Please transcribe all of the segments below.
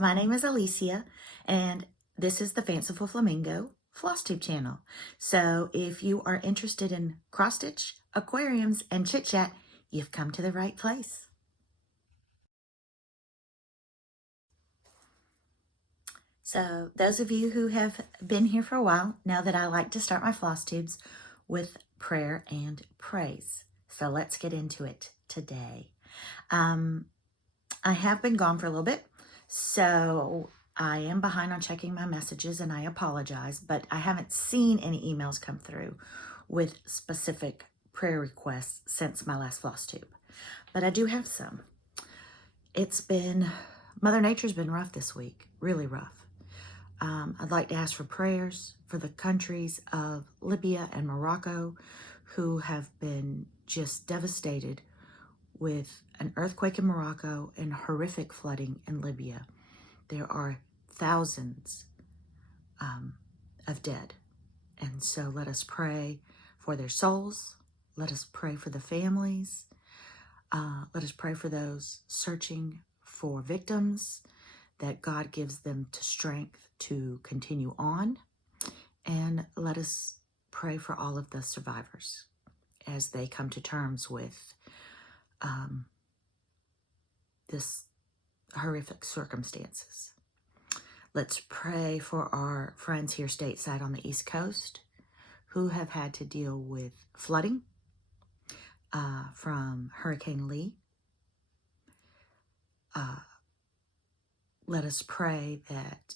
My name is Alicia, and this is the Fanciful Flamingo flosstube channel. So if you are interested in cross-stitch, aquariums, and chit-chat, you've come to the right place. So those of you who have been here for a while know that I like to start my floss tubes with prayer and praise. So let's get into it today. I have been gone for a little bit, so I am behind on checking my messages and I apologize, but I haven't seen any emails come through with specific prayer requests since my last floss tube. But I do have some. Mother Nature's been rough this week, really rough. I'd like to ask for prayers for the countries of Libya and Morocco who have been just devastated with an earthquake in Morocco and horrific flooding in Libya. There are thousands of dead. And so let us pray for their souls. Let us pray for the families. Let us pray for those searching for victims, that God gives them to strength to continue on. And let us pray for all of the survivors as they come to terms with this horrific circumstances. Let's pray for our friends here stateside on the East Coast who have had to deal with flooding from Hurricane Lee. Let us pray that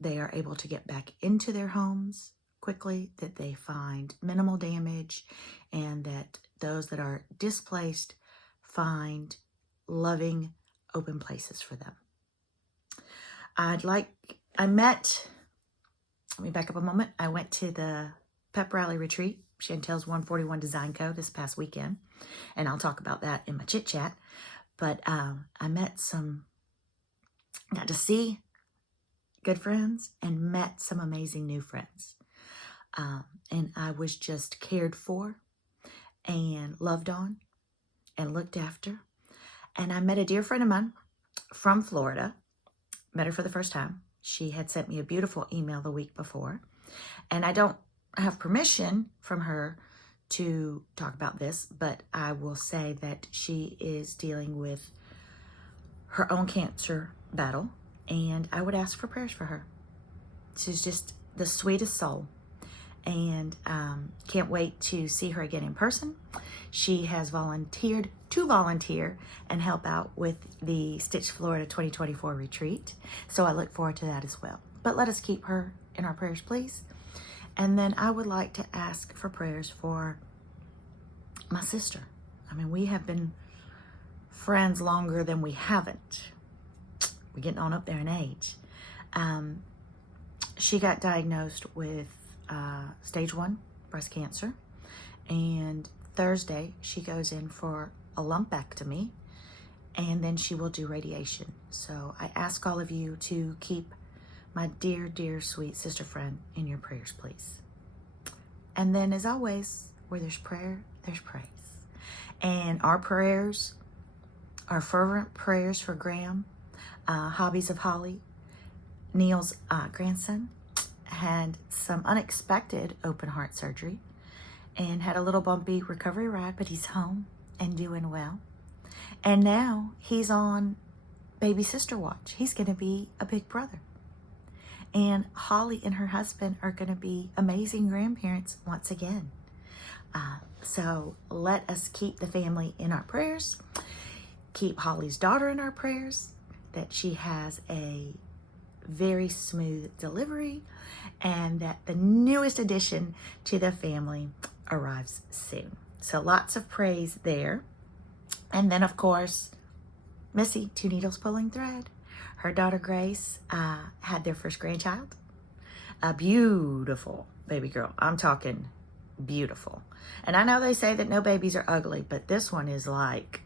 they are able to get back into their homes quickly, that they find minimal damage, and that those that are displaced find loving, open places for them. Let me back up a moment. I went to the Pep Rally Retreat, Chantel's 141 Design Code, this past weekend, and I'll talk about that in my chit chat. But I got to see good friends and met some amazing new friends. And I was just cared for and loved on and looked after. And I met a dear friend of mine from Florida, met her for the first time. She had sent me a beautiful email the week before. And I don't have permission from her to talk about this, but I will say that she is dealing with her own cancer battle, and I would ask for prayers for her. She's just the sweetest soul, and can't wait to see her again in person. She has volunteered to volunteer and help out with the Stitch Florida 2024 retreat, so I look forward to that as well. But let us keep her in our prayers, please. And then I would like to ask for prayers for my sister. I mean, we have been friends longer than we haven't. We're getting on up there in age. She got diagnosed with stage 1 breast cancer, and Thursday she goes in for a lumpectomy, and then she will do radiation. So I ask all of you to keep my dear, dear, sweet sister friend in your prayers, please. And then, as always, where there's prayer, there's praise. And our prayers, our fervent prayers for Graham, Hobbies of Holly, Neil's grandson, had some unexpected open heart surgery and had a little bumpy recovery ride, but he's home and doing well. And now he's on baby sister watch. He's going to be a big brother. And Holly and her husband are going to be amazing grandparents once again. So let us keep the family in our prayers. Keep Holly's daughter in our prayers, that she has a very smooth delivery and that the newest addition to the family arrives soon. So lots of praise there. And then, of course, Missy, 2 needles pulling thread. Her daughter Grace had their first grandchild. A beautiful baby girl. I'm talking beautiful. And I know they say that no babies are ugly, but this one is like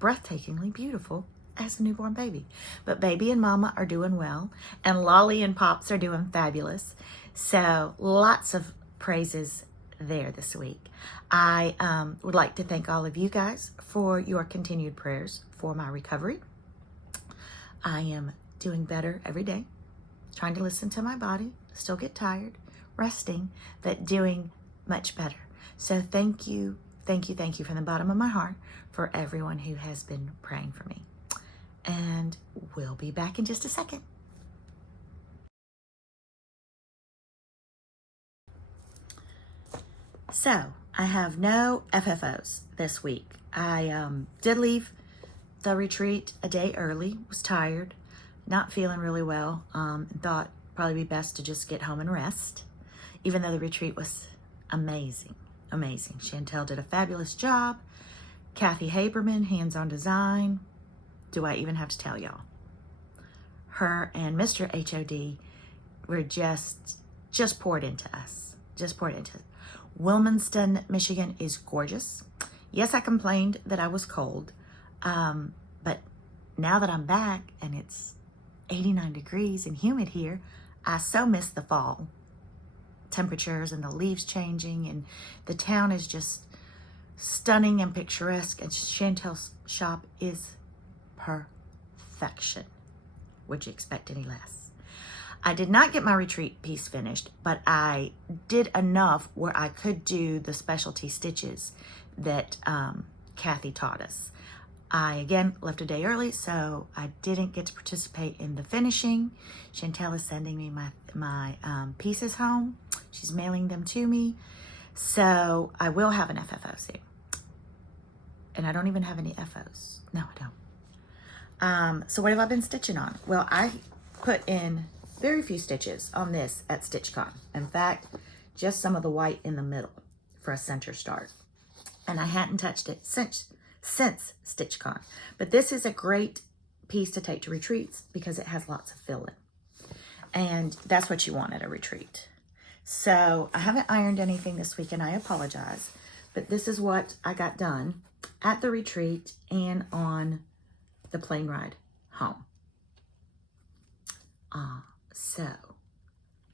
breathtakingly beautiful as a newborn baby. But baby and mama are doing well, and Lolly and Pops are doing fabulous. So lots of praises there this week. I would like to thank all of you guys for your continued prayers for my recovery. I am doing better every day, trying to listen to my body, still get tired, resting, but doing much better. So thank you from the bottom of my heart for everyone who has been praying for me. And we'll be back in just a second. So I have no FFOs this week. I did leave the retreat a day early, was tired, not feeling really well, thought probably be best to just get home and rest, even though the retreat was amazing. Chantel did a fabulous job. Kathy Haberman, hands-on design. Do I even have to tell y'all? Her and Mr. HOD were just poured into us. Wilmington, Michigan is gorgeous. Yes, I complained that I was cold, but now that I'm back and it's 89 degrees and humid here, I so miss the fall temperatures and the leaves changing, and the town is just stunning and picturesque, and Chantel's shop is perfection. Would you expect any less? I did not get my retreat piece finished, but I did enough where I could do the specialty stitches that Kathy taught us. I, again, left a day early, so I didn't get to participate in the finishing. Chantel is sending me my pieces home. She's mailing them to me. So I will have an FFO soon. And I don't even have any FOs. No, I don't. So what have I been stitching on? Well, I put in very few stitches on this at StitchCon. In fact, just some of the white in the middle for a center start. And I hadn't touched it since StitchCon. But this is a great piece to take to retreats because it has lots of fill-in. And that's what you want at a retreat. So I haven't ironed anything this week, and I apologize. But this is what I got done at the retreat and on the plane ride home. So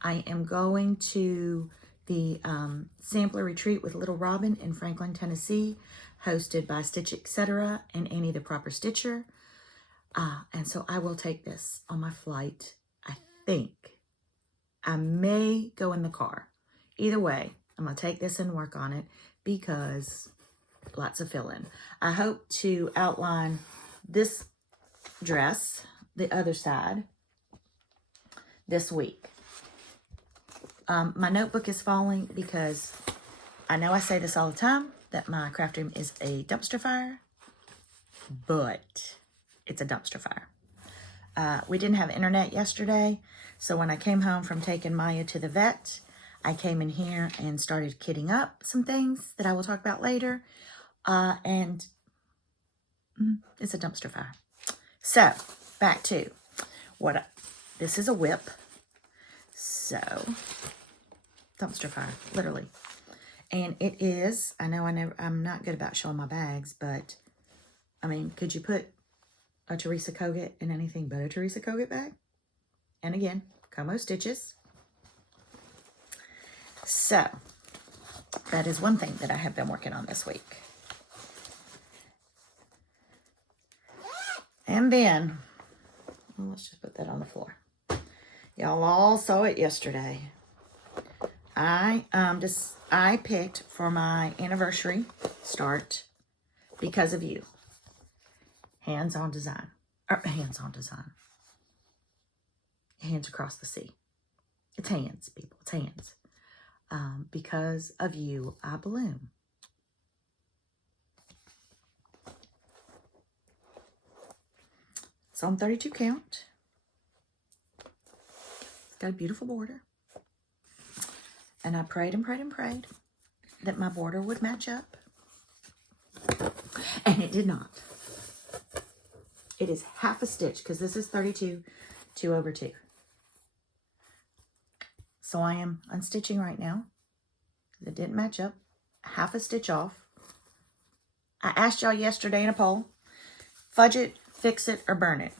I am going to the sampler retreat with Little Robin in Franklin, Tennessee, hosted by Stitch Etc. and Annie the Proper Stitcher. And so I will take this on my flight. I think I may go in the car. Either way, I'm going to take this and work on it because lots of fill-in. I hope to outline this dress, the other side, this week. My notebook is falling because I know I say this all the time, that my craft room is a dumpster fire, but it's a dumpster fire. We didn't have internet yesterday, so when I came home from taking Maya to the vet, I came in here and started kitting up some things that I will talk about later, and it's a dumpster fire. So, back to this is a whip, so, dumpster fire, literally. And it is, I'm not good about showing my bags, but, I mean, could you put a Teresa Kogut in anything but a Teresa Kogut bag? And again, Como stitches. So, that is one thing that I have been working on this week. And then, well, let's just put that on the floor. Y'all all saw it yesterday. I picked for my anniversary start, because of you, hands-on design. Hands across the sea. It's hands, people. It's hands. Because of you, I bloom. It's on 32 count. It's got a beautiful border. And I prayed and prayed and prayed that my border would match up. And it did not. It is half a stitch, because this is 32, 2/2. So I am unstitching right now. It didn't match up. Half a stitch off. I asked y'all yesterday in a poll, fudge it, fix it, or burn it.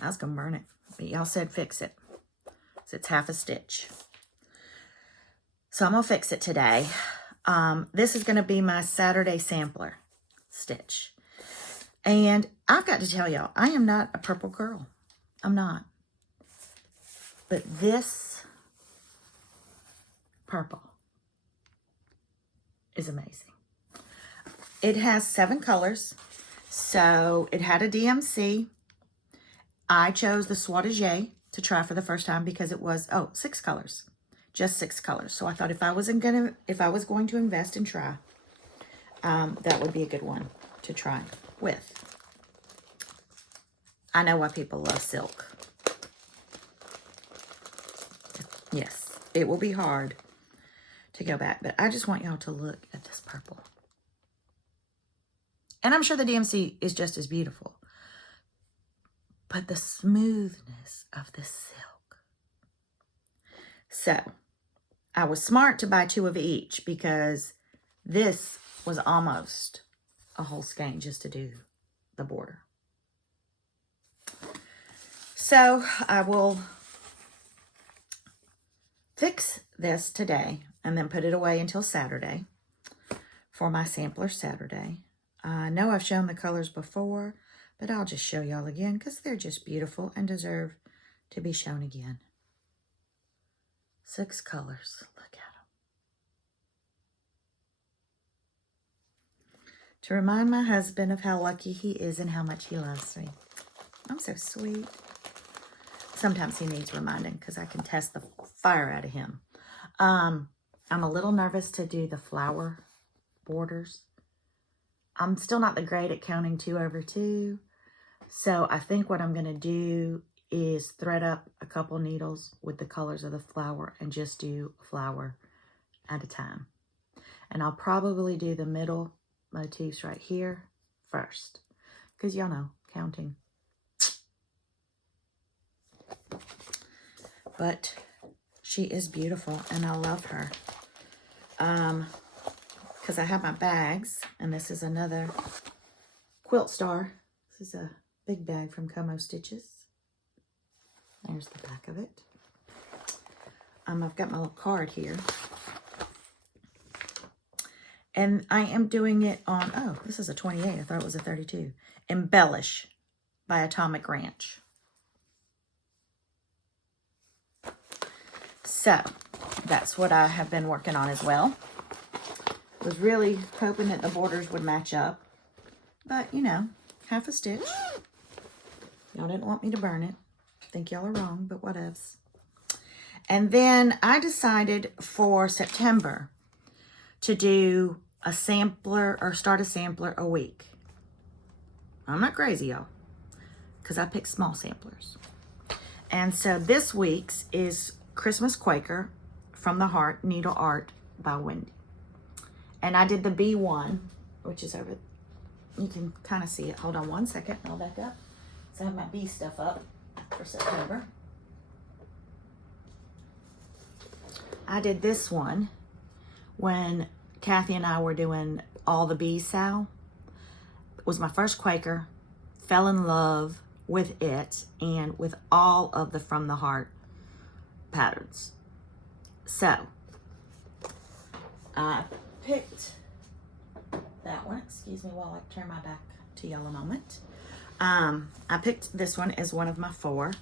I was going to burn it, but y'all said fix it. So it's half a stitch. So I'm going to fix it today. This is going to be my Saturday sampler stitch. And I've got to tell y'all, I am not a purple girl. I'm not. But this purple is amazing. It has 7 colors. So it had a DMC. I chose the Swatagé to try for the first time because it was, 6 colors. Just 6 colors. So I thought if I was going to invest and try, that would be a good one to try with. I know why people love silk. Yes, it will be hard to go back, but I just want y'all to look at this purple. And I'm sure the DMC is just as beautiful. But the smoothness of the silk. So, I was smart to buy 2 of each because this was almost a whole skein just to do the border. So, I will fix this today and then put it away until Saturday for my sampler Saturday. I know I've shown the colors before, but I'll just show y'all again because they're just beautiful and deserve to be shown again. 6 colors. Look at them. To remind my husband of how lucky he is and how much he loves me. I'm so sweet. Sometimes he needs reminding because I can test the fire out of him. I'm a little nervous to do the flower borders. I'm still not the great at counting 2 over 2. So I think what I'm going to do is thread up a couple needles with the colors of the flower and just do a flower at a time. And I'll probably do the middle motifs right here first. Because y'all know, counting. But she is beautiful and I love her. Because I have my bags, and this is another Quilt Star. This is a big bag from Como Stitches. There's the back of it. I've got my little card here. And I am doing it on, this is a 28. I thought it was a 32. Embellish by Atomic Ranch. So, that's what I have been working on as well. Was really hoping that the borders would match up. But, you know, half a stitch. Y'all didn't want me to burn it. I think y'all are wrong, but whatevs. And then I decided for September to do a sampler or start a sampler a week. I'm not crazy, y'all, because I picked small samplers. And so this week's is Christmas Quaker from the Heart Needle Art by Wendy. And I did the B1, which is over, you can kind of see it. Hold on one second, I'll back up. So I have my B stuff up for September. I did this one when Kathy and I were doing all the B Sal. It was my first Quaker, fell in love with it and with all of the From the Heart patterns. So, I picked that one. Excuse me while I turn my back to y'all a moment. I picked this one as one of my 4.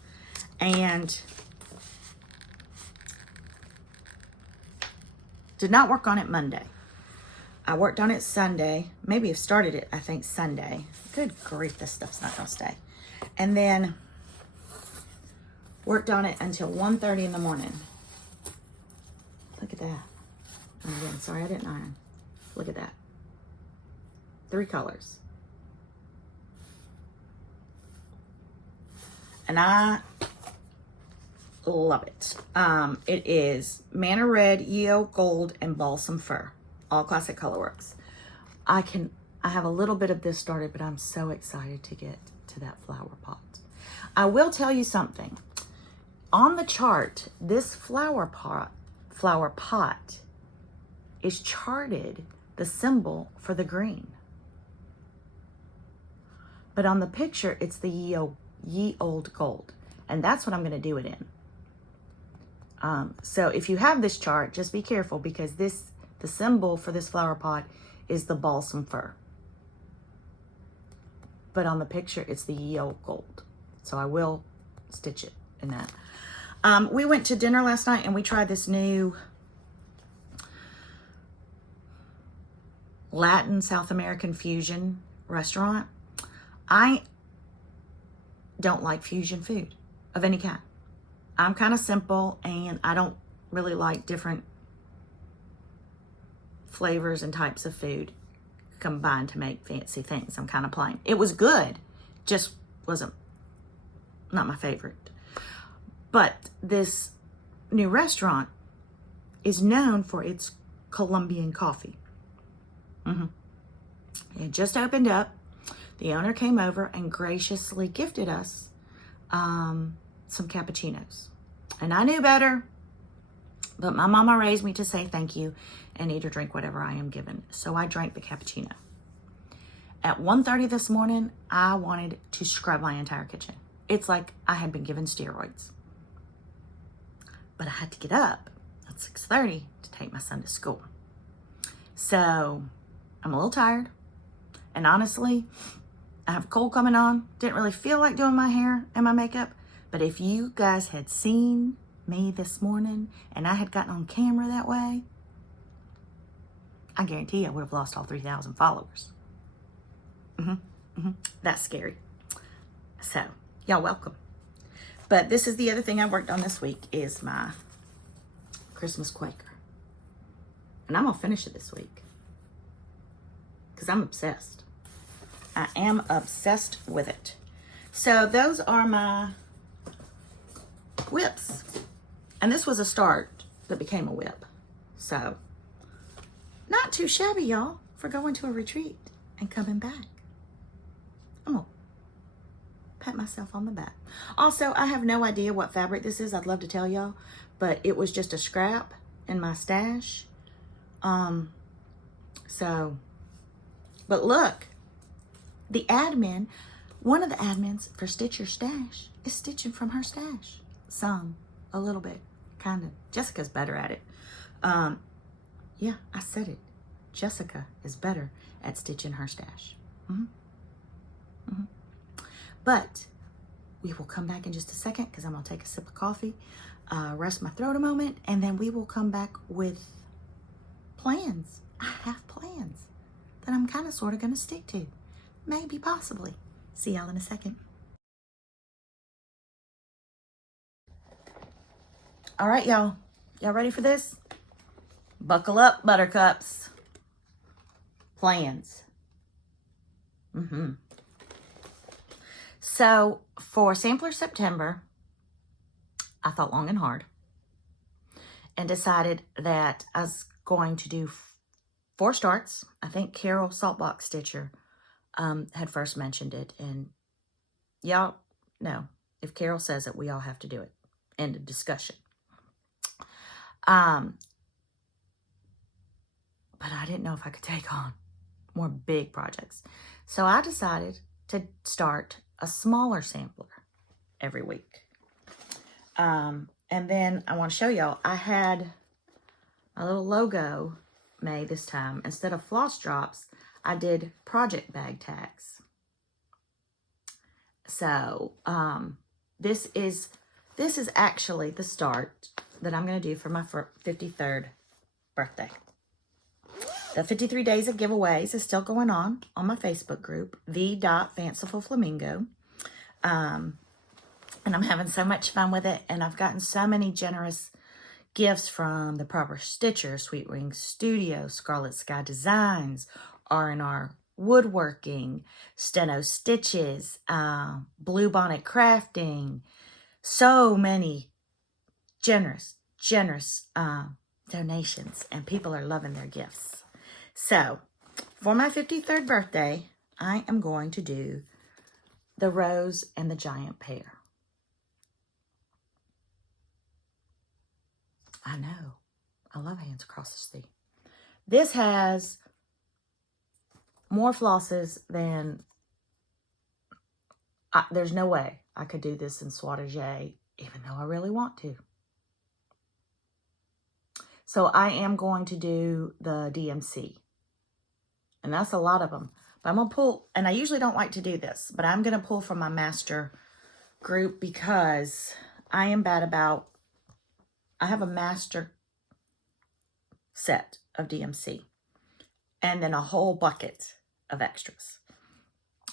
And did not work on it Monday. I worked on it Sunday. Maybe have started it, I think, Sunday. Good grief, this stuff's not going to stay. And then worked on it until 1:30 in the morning. Look at that. And again, sorry I didn't iron. Look at that. 3 colors. And I love it. It is Manna Red, Yeo Gold, and Balsam Fir. All classic colorworks. I have a little bit of this started, but I'm so excited to get to that flower pot. I will tell you something. On the chart, this flower pot is charted the symbol for the green. But on the picture, it's the Ye Old Gold. And that's what I'm going to do it in. So if you have this chart, just be careful because the symbol for this flower pot is the Balsam Fir. But on the picture, it's the Ye Old Gold. So I will stitch it in that. We went to dinner last night and we tried this new Latin South American fusion restaurant. I don't like fusion food of any kind. I'm kind of simple and I don't really like different flavors and types of food combined to make fancy things. I'm kind of plain. It was good, just wasn't not my favorite. But this new restaurant is known for its Colombian coffee. It just opened up. The owner came over and graciously gifted us some cappuccinos. And I knew better, but my mama raised me to say thank you and eat or drink whatever I am given. So I drank the cappuccino. At 1:30 this morning, I wanted to scrub my entire kitchen. It's like I had been given steroids. But I had to get up at 6:30 to take my son to school. So I'm a little tired. And honestly, I have a cold coming on. Didn't really feel like doing my hair and my makeup. But if you guys had seen me this morning and I had gotten on camera that way, I guarantee you I would have lost all 3,000 followers. That's scary. So, y'all welcome. But this is the other thing I worked on this week is my Christmas Quaker. And I'm going to finish it this week. Because I'm obsessed. I am obsessed with it. So those are my whips. And this was a start that became a whip. So, not too shabby, y'all, for going to a retreat and coming back. I'm going to pat myself on the back. Also, I have no idea what fabric this is. I'd love to tell y'all. But it was just a scrap in my stash. But look. The admin, one of the admins for Stitch Your Stash is stitching from her stash. Some, a little bit, kind of. Jessica's better at it. Yeah, I said it. Jessica is better at stitching her stash. But we will come back in just a second because I'm going to take a sip of coffee, rest my throat a moment, and then we will come back with plans. I have plans that I'm kind of sort of going to stick to. Maybe, possibly. See y'all in a second. All right, y'all. Y'all ready for this? Buckle up, buttercups. Plans. So, for Sampler September, I thought long and hard and decided that I was going to do 4 starts. I think Carol Saltbox Stitcher had first mentioned it, and y'all know if Carol says it, we all have to do it. End of discussion. But I didn't know if I could take on more big projects, so I decided to start a smaller sampler every week. And then I want to show y'all, I had a little logo made this time. Instead of floss drops, I did project bag tags. So this is actually the start that I'm going to do for my 53rd birthday. The 53 days of giveaways is still going on my Facebook group, the.Fanciful Flamingo. And I'm having so much fun with it. And I've gotten so many generous gifts from the Proper Stitcher, Sweet Wings Studio, Scarlet Sky Designs, R&R Woodworking, Steno Stitches, Blue Bonnet Crafting. So many generous donations, and people are loving their gifts. So, for my 53rd birthday, I am going to do the Rose and the Giant Pear. I know. I love Hands Across the Sea. This has more flosses than... there's no way I could do this in Swatagé, even though I really want to. So I am going to do the DMC. And that's a lot of them. But I'm going to pull, and I usually don't like to do this, but I'm going to pull from my master group because I am bad about, I have a master set of DMC and then a whole bucket of extras.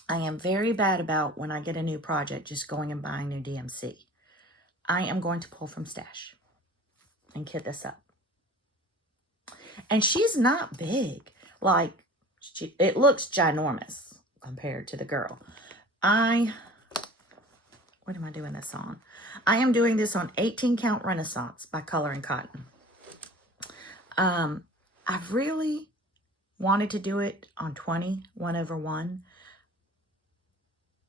I am very bad about when I get a new project just going and buying new DMC. I am going to pull from stash and kit this up. And she's not big. Like, it looks ginormous compared to the girl. What am I doing this on? I am doing this on 18 Count Renaissance by Color and Cotton. I've really wanted to do it on 20, 1/1.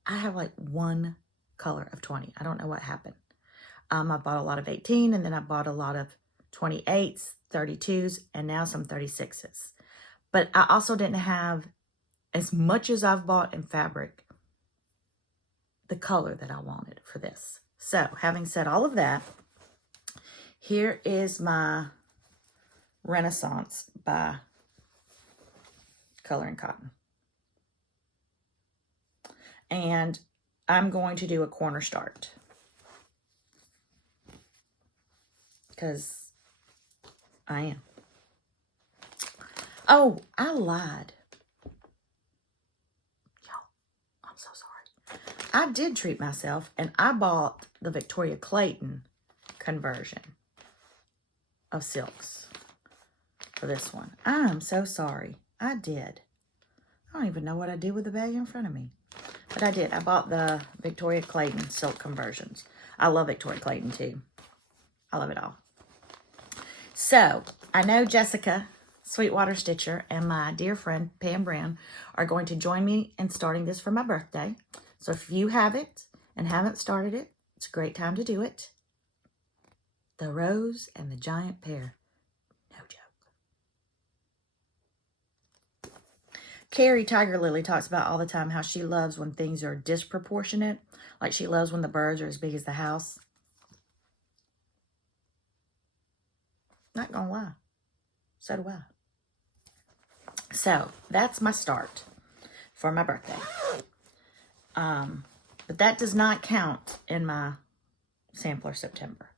I have like one color of 20. I don't know what happened. I bought a lot of 18, and then I bought a lot of 28s, 32s, and now some 36s. But I also didn't have, as much as I've bought in fabric, the color that I wanted for this. So, having said all of that, here is my Renaissance by Color and Cotton. And I'm going to do a corner start, because I am. Oh, I lied. Y'all, I'm so sorry. I did treat myself, and I bought the Victoria Clayton conversion of silks for this one. I'm so sorry. I did. I don't even know what I did with the bag in front of me. But I did. I bought the Victoria Clayton silk conversions. I love Victoria Clayton too. I love it all. So, I know Jessica, Sweetwater Stitcher, and my dear friend Pam Brown are going to join me in starting this for my birthday. So if you have it and haven't started it, it's a great time to do it. The Rose and the Giant Pear. No joke. Carrie Tiger Lily talks about all the time how she loves when things are disproportionate. Like she loves when the birds are as big as the house. Not gonna lie. So do I. So that's my start for my birthday. But that does not count in my sampler September.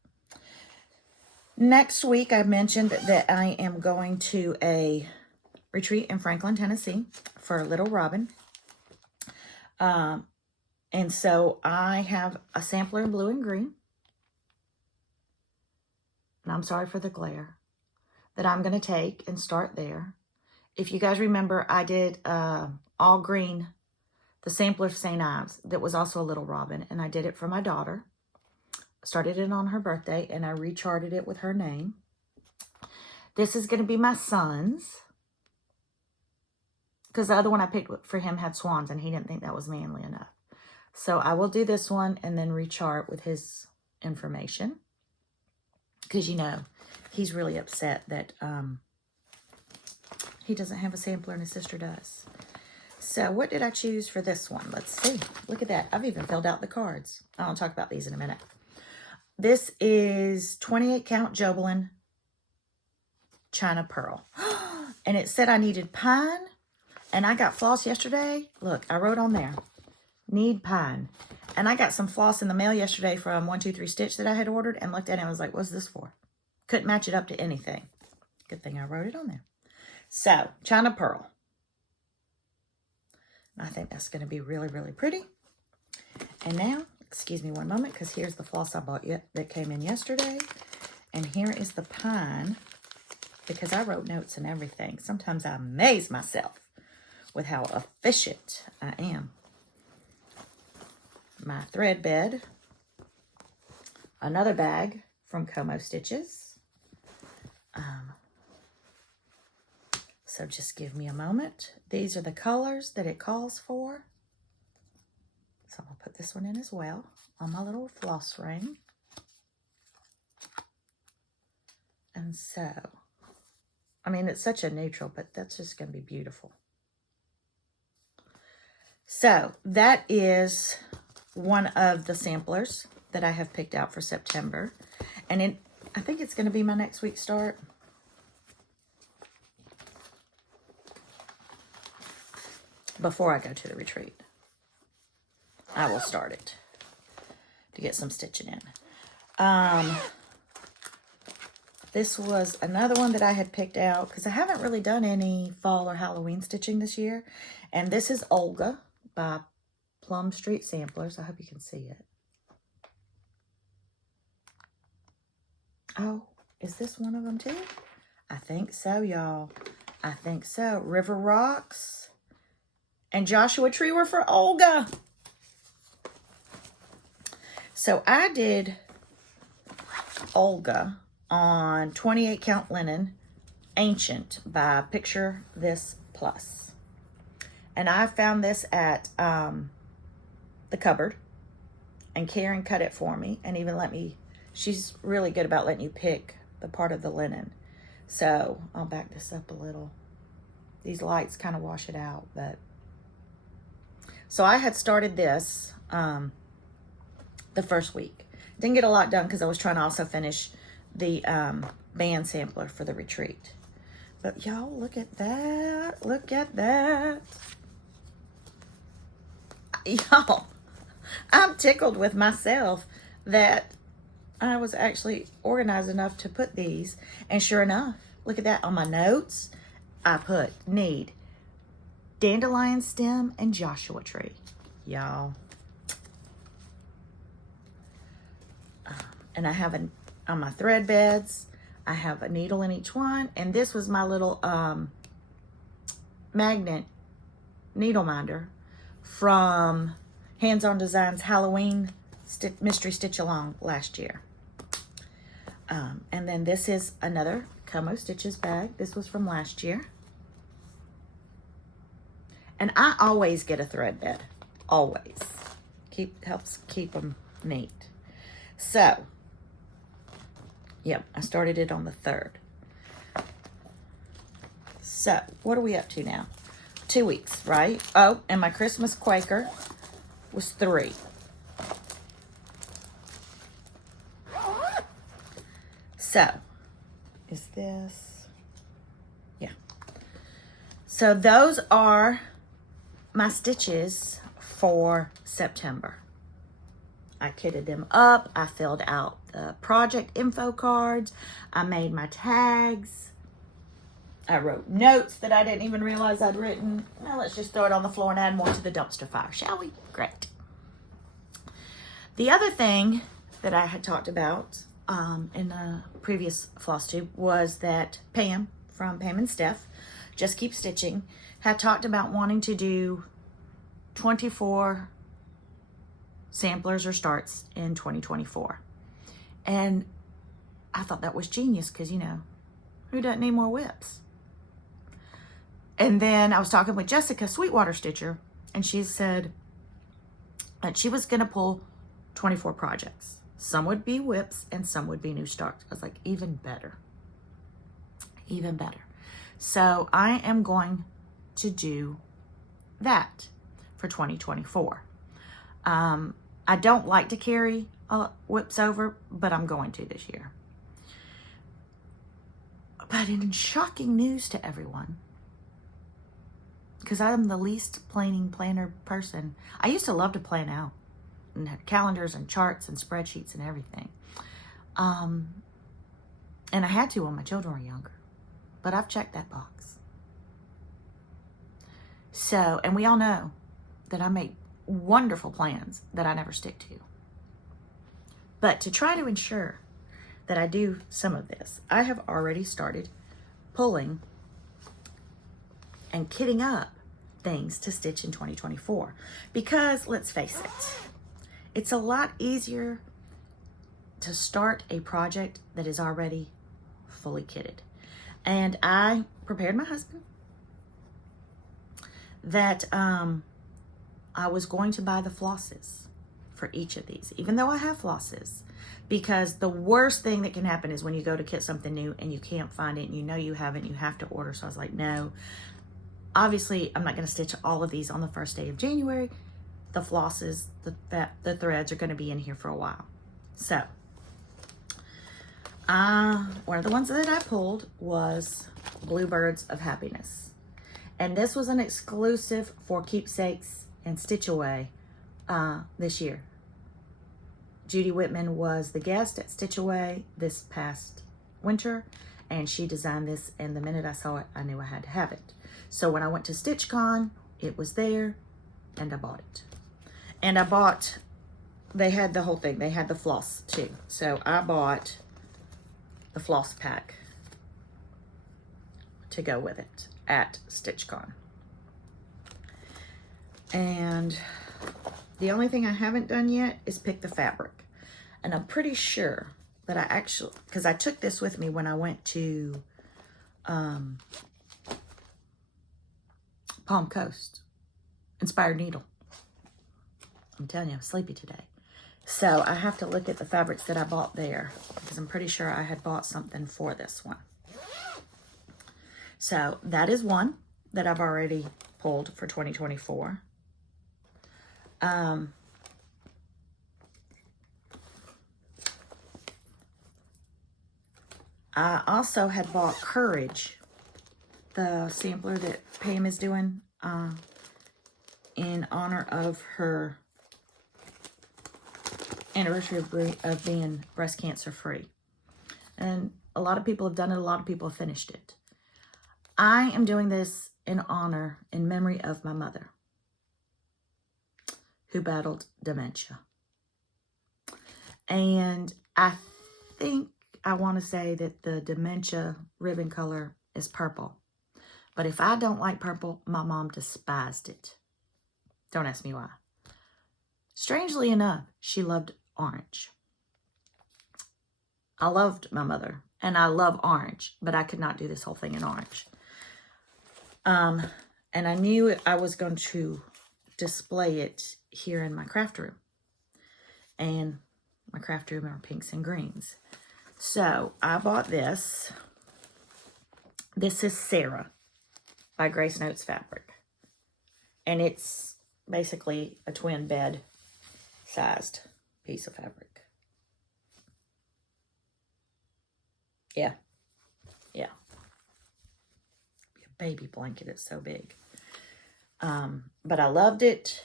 Next week, I mentioned that I am going to a retreat in Franklin, Tennessee for Little Robin. And so I have a sampler in blue and green. And I'm sorry for the glare. That I'm going to take and start there. If you guys remember, I did all green, the sampler of St. Ives, that was also a Little Robin, and I did it for my daughter. Started it on her birthday, and I recharted it with her name. This is going to be my son's, because the other one I picked for him had swans, and he didn't think that was manly enough. So I will do this one and then rechart with his information, because, you know, he's really upset that he doesn't have a sampler and his sister does. So what did I choose for this one? Let's see. Look at that. I've even filled out the cards. I'll talk about these in a minute. This is 28 count Jobelin China Pearl. And it said I needed pine. And I got floss yesterday. Look, I wrote on there, need pine. And I got some floss in the mail yesterday from 123 Stitch that I had ordered, and looked at it and was like, what's this for? Couldn't match it up to anything. Good thing I wrote it on there. So, China Pearl. I think that's going to be really, really pretty. And now, excuse me one moment, because here's the floss I bought that came in yesterday. And here is the pine, because I wrote notes and everything. Sometimes I amaze myself with how efficient I am. My thread bed. Another bag from Como Stitches. So just give me a moment. These are the colors that it calls for. So I'm going to put this one in as well on my little floss ring. And so, I mean, it's such a neutral, but that's just going to be beautiful. So that is one of the samplers that I have picked out for September. And I think it's going to be my next week's start. Before I go to the retreat, I will start it. get some stitching in. This was another one that I had picked out because I haven't really done any fall or Halloween stitching this year. And this is Olga by Plum Street Samplers. I hope you can see it. Oh, is this one of them too? I think so, y'all. I think so. River Rocks and Joshua Tree were for Olga. So I did Olga on 28 count linen, Ancient by Picture This Plus. And I found this at the cupboard, and Karen cut it for me and even let me, she's really good about letting you pick the part of the linen. So I'll back this up a little. These lights kind of wash it out, but. So I had started this the first week. Didn't get a lot done because I was trying to also finish the band sampler for the retreat. But y'all, look at that. Look at that. Y'all, I'm tickled with myself that I was actually organized enough to put these. And sure enough, look at that. On my notes, I put need dandelion stem and Joshua tree. Y'all. And I have on my thread beds, I have a needle in each one. And this was my little magnet needle minder from Hands On Designs Halloween Mystery Stitch Along last year. And then this is another Como Stitches bag. This was from last year. And I always get a thread bed. Always. Helps keep them neat. So, yep, I started it on the 3rd. So, what are we up to now? 2 weeks, right? Oh, and my Christmas Quaker was 3. So, is this? Yeah. So, those are my stitches for September. I kitted them up. I filled out the project info cards. I made my tags. I wrote notes that I didn't even realize I'd written. Now let's just throw it on the floor and add more to the dumpster fire, shall we? Great. The other thing that I had talked about in a previous floss tube was that Pam from Pam and Steph, Just Keep Stitching, had talked about wanting to do 24 samplers or starts in 2024. And I thought that was genius because, you know, who doesn't need more whips? And then I was talking with Jessica, Sweetwater Stitcher, and she said that she was going to pull 24 projects. Some would be whips and some would be new starts. I was like, even better. Even better. So I am going to do that for 2024. I don't like to carry whips over, but I'm going to this year. But in shocking news to everyone, because I'm the least planner person. I used to love to plan out and had calendars and charts and spreadsheets and everything. And I had to when my children were younger, but I've checked that box. So, and we all know that I make wonderful plans that I never stick to. But to try to ensure that I do some of this, I have already started pulling and kitting up things to stitch in 2024. Because let's face it, it's a lot easier to start a project that is already fully kitted. And I prepared my husband that I was going to buy the flosses for each of these, even though I have flosses, because the worst thing that can happen is when you go to kit something new and you can't find it and you know you haven't, you have to order. So I was like, no, obviously I'm not going to stitch all of these on the first day of January. The flosses, the threads are going to be in here for a while. So one of the ones that I pulled was Bluebirds of Happiness. And this was an exclusive for Keepsakes and Stitch Away this year. Judy Whitman was the guest at Stitch Away this past winter, and she designed this, and the minute I saw it, I knew I had to have it. So when I went to StitchCon, it was there, and I bought it. And I bought, they had the whole thing. They had the floss too. So I bought the floss pack to go with it at StitchCon. And the only thing I haven't done yet is pick the fabric. And I'm pretty sure that I actually, because I took this with me when I went to Palm Coast, Inspired Needle. I'm telling you, I'm sleepy today. So I have to look at the fabrics that I bought there, because I'm pretty sure I had bought something for this one. So that is one that I've already pulled for 2024. I also had bought Courage, the sampler that Pam is doing in honor of her anniversary of being breast cancer free. And a lot of people have done it. A lot of people have finished it. I am doing this in honor, in memory of my mother, who battled dementia. And I think I want to say that the dementia ribbon color is purple. But if I don't like purple, my mom despised it. Don't ask me why. Strangely enough, she loved orange. I loved my mother, and I love orange, but I could not do this whole thing in orange. And I knew I was going to display it here in my craft room. And my craft room are pinks and greens. So I bought this. This is Sarah by Grace Notes Fabric. And it's basically a twin bed sized piece of fabric. Yeah. Yeah. A baby blanket, it's so big. But I loved it.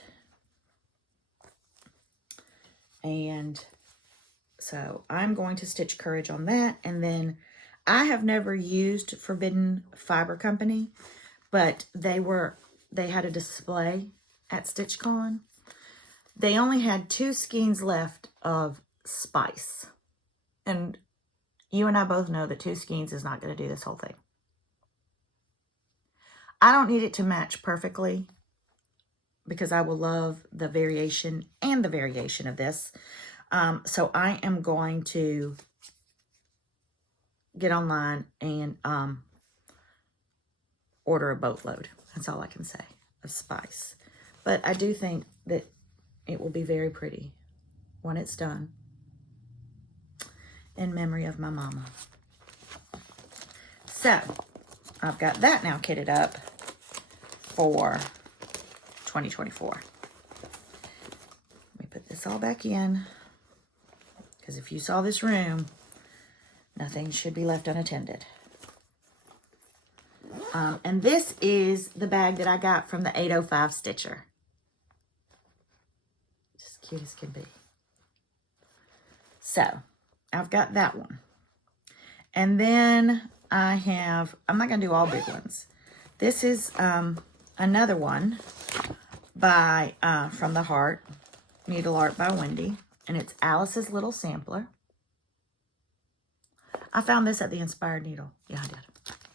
And so I'm going to stitch Courage on that. And then I have never used Forbidden Fiber Company, but they had a display at StitchCon. They only had 2 skeins left of Spice. And you and I both know that 2 skeins is not going to do this whole thing. I don't need it to match perfectly, because I will love the variation and the variation of this. So I am going to get online and order a boatload. That's all I can say, of Spice. But I do think that it will be very pretty when it's done, in memory of my mama. So I've got that now kitted up for 2024. Let me put this all back in, because if you saw this room, nothing should be left unattended. And this is the bag that I got from the 805 Stitcher. Just cute as can be. So I've got that one. And then I'm not going to do all big ones. This is another one by From the Heart, Needle Art by Wendy. And it's Alice's Little Sampler. I found this at the Inspired Needle. Yeah, I did.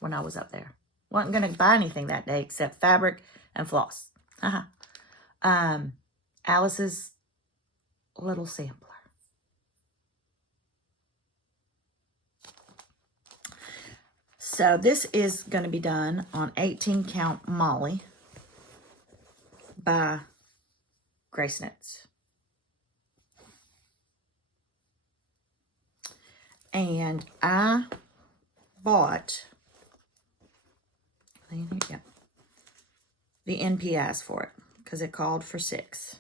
When I was up there. Wasn't going to buy anything that day except fabric and floss. Alice's Little Sampler. So this is going to be done on 18 Count Molly by Grace Notes. And I bought the NPIs for it, because it called for 6.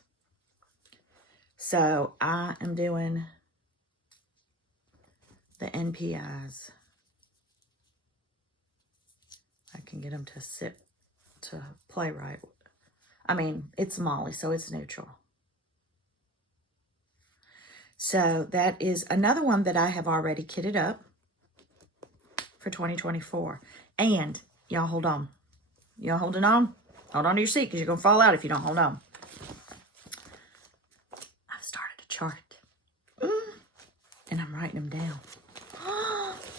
So I am doing the NPIs. I can get them to sit, to play right. I mean, it's Molly, so it's neutral. So that is another one that I have already kitted up for 2024. And y'all hold on. Y'all holding on? Hold on to your seat because you're going to fall out if you don't hold on. I've started a chart. And I'm writing them down.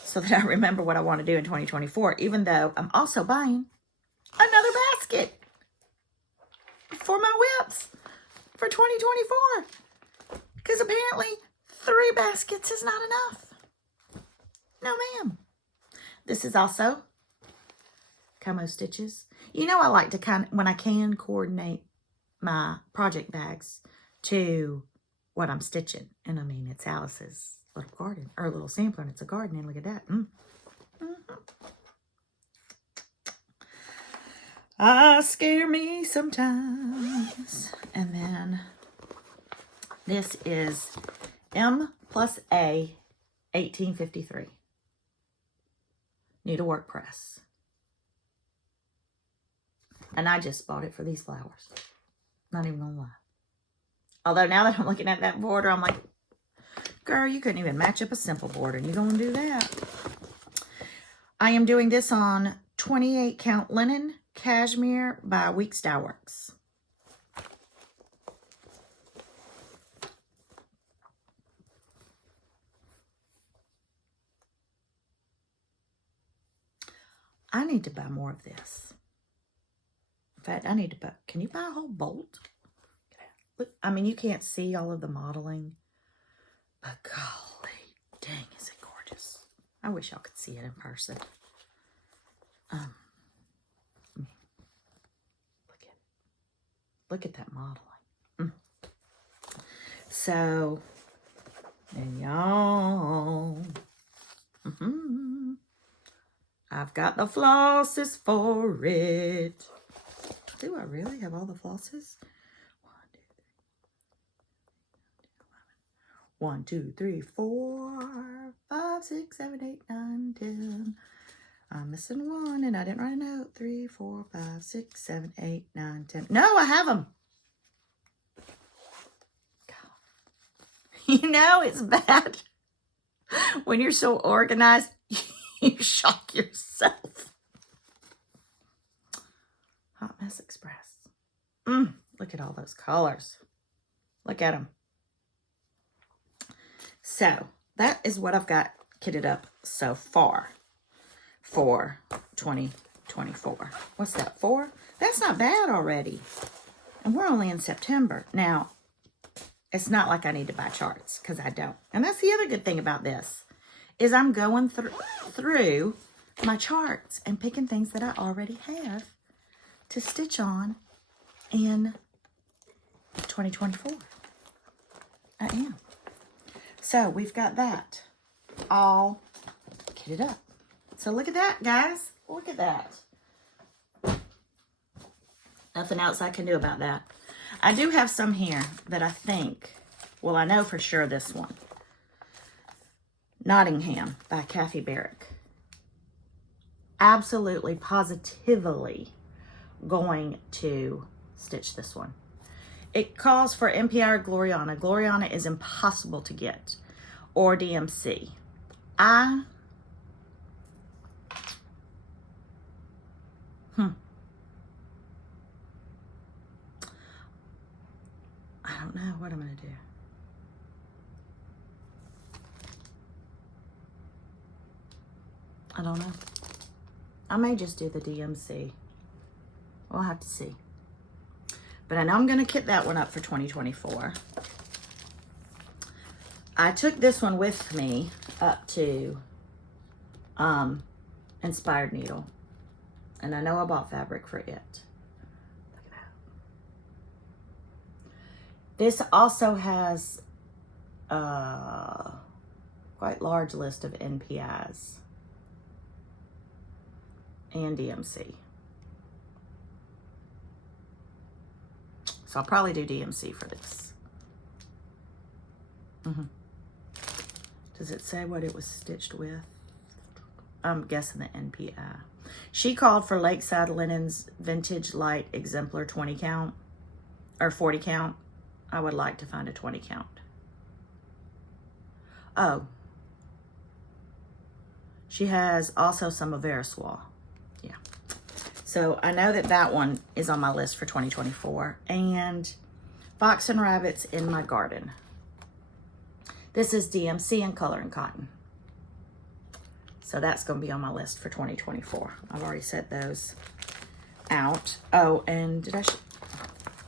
So that I remember what I want to do in 2024. Even though I'm also buying another basket for my whips for 2024. Because apparently 3 baskets is not enough. No, ma'am. This is also camo stitches. You know, I like to when I can, coordinate my project bags to what I'm stitching. And I mean, it's Alice's little garden, or a little sampler, and it's a garden, and look at that. Scare me sometimes. And then this is M plus A 1853. Needlework press. And I just bought it for these flowers. Not even gonna lie. Although now that I'm looking at that border, I'm like, girl, you couldn't even match up a simple border. And you're gonna do that. I am doing this on 28 count linen cashmere by Weeks Dye Works. I need to buy more of this. In fact, I need to buy, can you buy a whole bolt? Look, I mean, you can't see all of the modeling, but golly, dang, is it gorgeous. I wish y'all could see it in person. Look at that modeling. So, and y'all, I've got the flosses for it. Do I really have all the flosses? 1, 2, 3, 4, 5, 6, 7, 8, 9, 10. I'm missing one, and I didn't write a note. 3, 4, 5, 6, 7, 8, 9, 10. No, I have them. You know, it's bad when you're so organized, you shock yourself. Hot Mess Express. Look at all those colors. Look at them. So that is what I've got kitted up so far for 2024. What's that, 4? That's not bad already. And we're only in September. Now, it's not like I need to buy charts, because I don't. And that's the other good thing about this, is I'm going through my charts and picking things that I already have to stitch on in 2024. I am. So we've got that all kitted up. So look at that, guys. Look at that. Nothing else I can do about that. I do have some here that I think, well, I know for sure this one. Nottingham by Kathy Barrick. Absolutely, positively going to stitch this one. It calls for MPI or Gloriana. Gloriana is impossible to get, or DMC. I don't know what I'm going to do. I don't know. I may just do the DMC. We'll have to see. But I know I'm going to kit that one up for 2024. I took this one with me up to Inspired Needle. And I know I bought fabric for it. Look at that. This also has a quite large list of NPIs and DMC. So I'll probably do DMC for this. Does it say what it was stitched with? I'm guessing the NPI. She called for Lakeside Linens Vintage Light Exemplar 20 count or 40 count. I would like to find a 20 count. Oh, she has also some of Veriswa. Yeah. So I know that that one is on my list for 2024. And Fox and Rabbits in My Garden. This is DMC and Color and Cotton. So that's going to be on my list for 2024. I've already set those out. Oh, and did I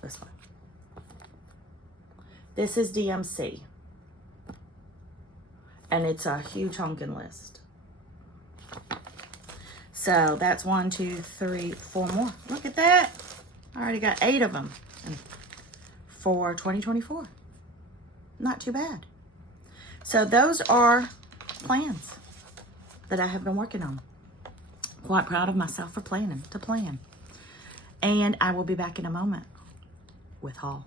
this one? This is DMC. And it's a huge honking list. So that's 1, 2, 3, 4 more. Look at that. I already got 8 of them for 2024. Not too bad. So those are plans that I have been working on. Quite proud of myself for planning to plan. And I will be back in a moment with haul.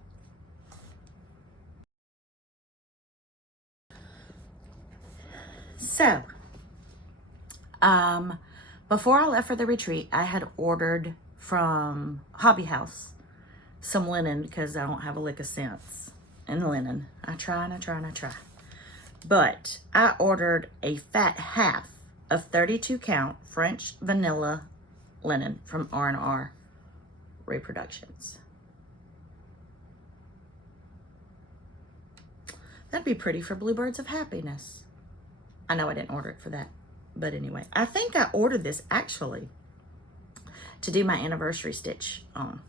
So, before I left for the retreat, I had ordered from Hobby House some linen because I don't have a lick of sense in linen. I try and I try and I try. But I ordered a fat half of 32 count French vanilla linen from R&R Reproductions. That'd be pretty for Bluebirds of Happiness. I know I didn't order it for that. But anyway, I think I ordered this actually to do my anniversary stitch on.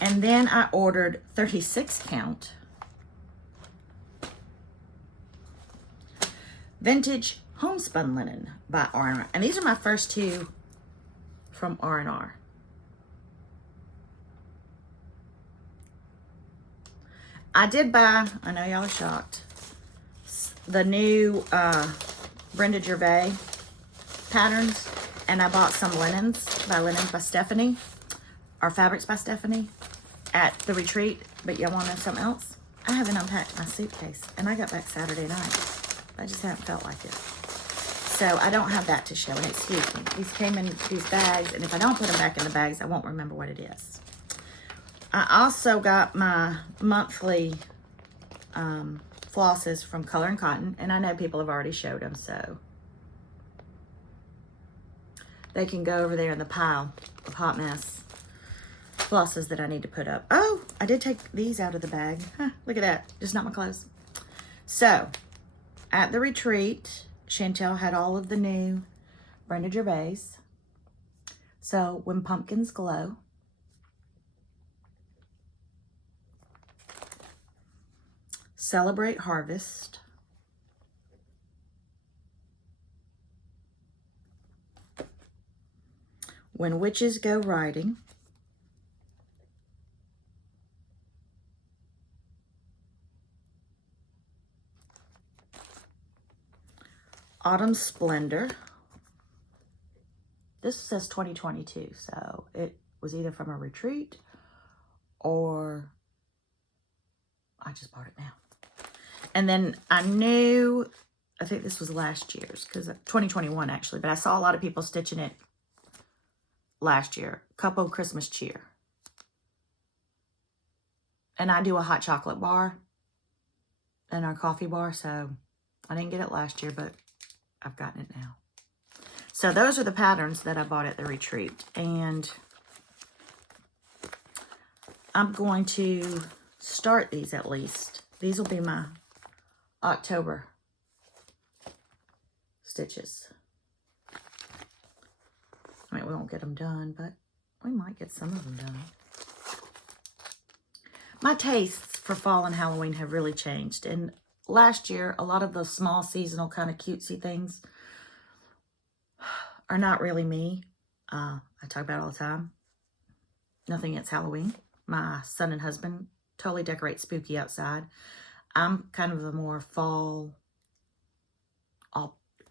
And then I ordered 36 count vintage homespun linen by R&R. And these are my first 2 from R&R. I did buy, I know y'all are shocked, the new Brenda Gervais patterns, and I bought some Linens by Stephanie, or Fabrics by Stephanie, at the retreat. But y'all want to know something else? I haven't unpacked my suitcase, and I got back Saturday night. I just haven't felt like it. So I don't have that to show, and excuse me. These came in these bags, and if I don't put them back in the bags, I won't remember what it is. I also got my monthly flosses from Color and Cotton, and I know people have already showed them, so they can go over there in the pile of hot mess flosses that I need to put up. Oh, I did take these out of the bag. Huh, look at that, just not my clothes. So at the retreat, Chantel had all of the new Brenda Gervais. So When Pumpkins Glow, Celebrate Harvest, When Witches Go Riding, Autumn Splendor. This says 2022, so it was either from a retreat or I just bought it now. And then I knew, I think this was last year's, because 2021 actually, but I saw a lot of people stitching it last year. Couple Christmas Cheer. And I do a hot chocolate bar and our coffee bar, so I didn't get it last year, but I've gotten it now. So those are the patterns that I bought at the retreat. And I'm going to start these at least. These will be my October stitches. I mean, we won't get them done, but we might get some of them done. My tastes for fall and Halloween have really changed. And last year, a lot of those small seasonal kind of cutesy things are not really me. I talk about it all the time. Nothing against Halloween. My son and husband totally decorate spooky outside. I'm kind of a more fall,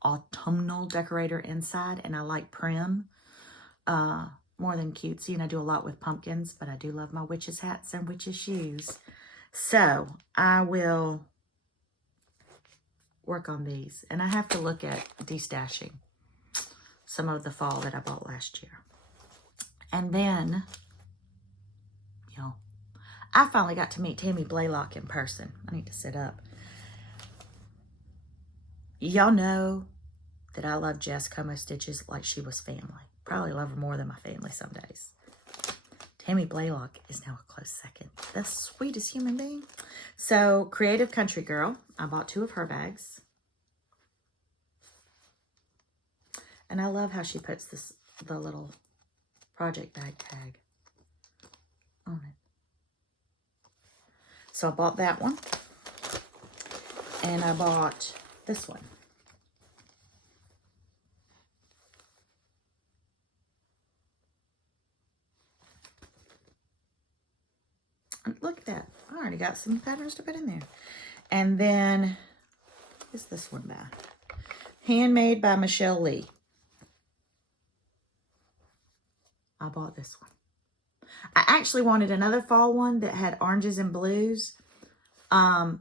autumnal decorator inside, and I like prim more than cutesy, and I do a lot with pumpkins, but I do love my witches hats and witches shoes. So I will work on these, and I have to look at destashing some of the fall that I bought last year. And then, you know, I finally got to meet Tammy Blaylock in person. I need to sit up. Y'all know that I love Jess Como Stitches like she was family. Probably love her more than my family some days. Tammy Blaylock is now a close second. The sweetest human being. So, Creative Country Girl. I bought 2 of her bags. And I love how she puts the little project bag tag on it. So I bought that one. And I bought this one. And look at that. I already got some patterns to put in there. And then, what is this one by? Handmade by Michelle Lee. I bought this one. I actually wanted another fall one that had oranges and blues. But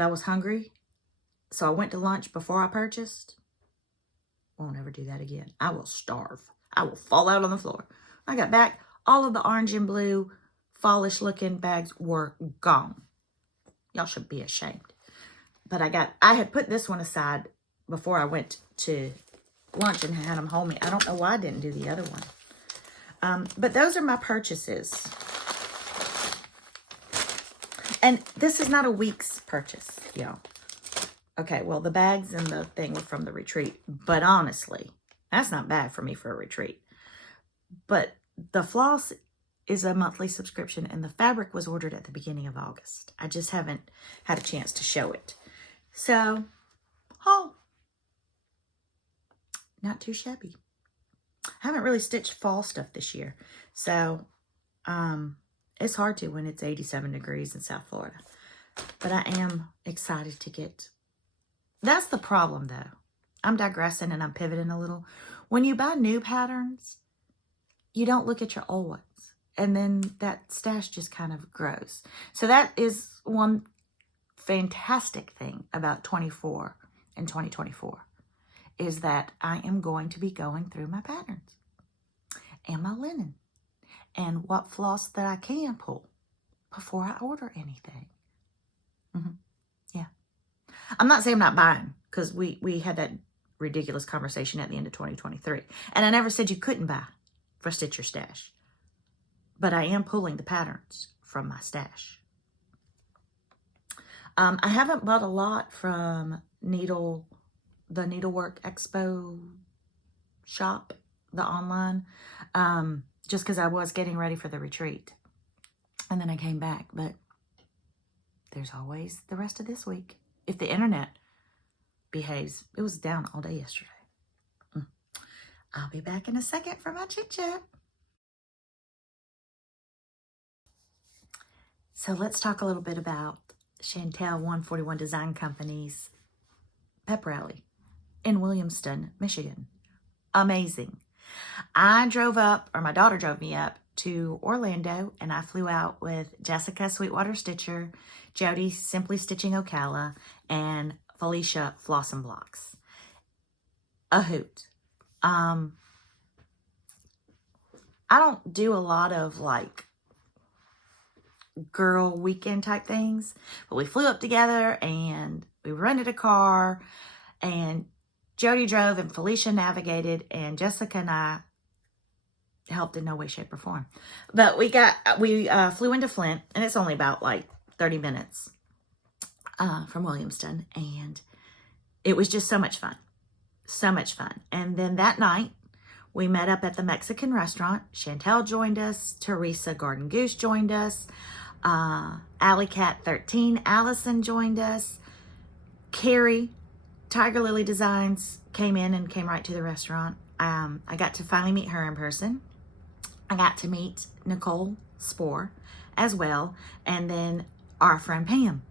I was hungry. So I went to lunch before I purchased. Won't ever do that again. I will starve. I will fall out on the floor. I got back. All of the orange and blue fallish looking bags were gone. Y'all should be ashamed. But I had put this one aside before I went to lunch and had them hold me. I don't know why I didn't do the other one. But those are my purchases. And this is not a week's purchase, y'all. Okay, well, the bags and the thing were from the retreat. But honestly, that's not bad for me for a retreat. But the floss is a monthly subscription, and the fabric was ordered at the beginning of August. I just haven't had a chance to show it. So, not too shabby. I haven't really stitched fall stuff this year. So, it's hard to when it's 87 degrees in South Florida. But I am excited to get... That's the problem, though. I'm digressing and I'm pivoting a little. When you buy new patterns, you don't look at your old ones. And then that stash just kind of grows. So that is one fantastic thing about 24 and 2024. Is that I am going to be going through my patterns and my linen and what floss that I can pull before I order anything. Yeah. I'm not saying I'm not buying, because we had that ridiculous conversation at the end of 2023. And I never said you couldn't buy for Stitch Your Stash. But I am pulling the patterns from my stash. I haven't bought a lot from the Needlework Expo shop, the online, just because I was getting ready for the retreat. And then I came back, but there's always the rest of this week. If the internet behaves, it was down all day yesterday. I'll be back in a second for my chit chat. So let's talk a little bit about Chantel 141 Design Company's Pep Rally in Williamston, Michigan. Amazing. I drove up, or my daughter drove me up to Orlando, and I flew out with Jessica Sweetwater Stitcher, Jody Simply Stitching Ocala, and Felicia Floss and Blocks. A hoot. I don't do a lot of like girl weekend type things, but we flew up together and we rented a car, and Jody drove and Felicia navigated, and Jessica and I helped in no way, shape, or form. But we flew into Flint, and it's only about like 30 minutes from Williamston, and it was just so much fun. So much fun. And then that night, we met up at the Mexican restaurant. Chantel joined us. Teresa Garden Goose joined us. Alley Cat 13, Allison joined us. Carrie, Tiger Lily Designs, came right to the restaurant. I got to finally meet her in person. I got to meet Nicole Spohr as well. And then our friend Pam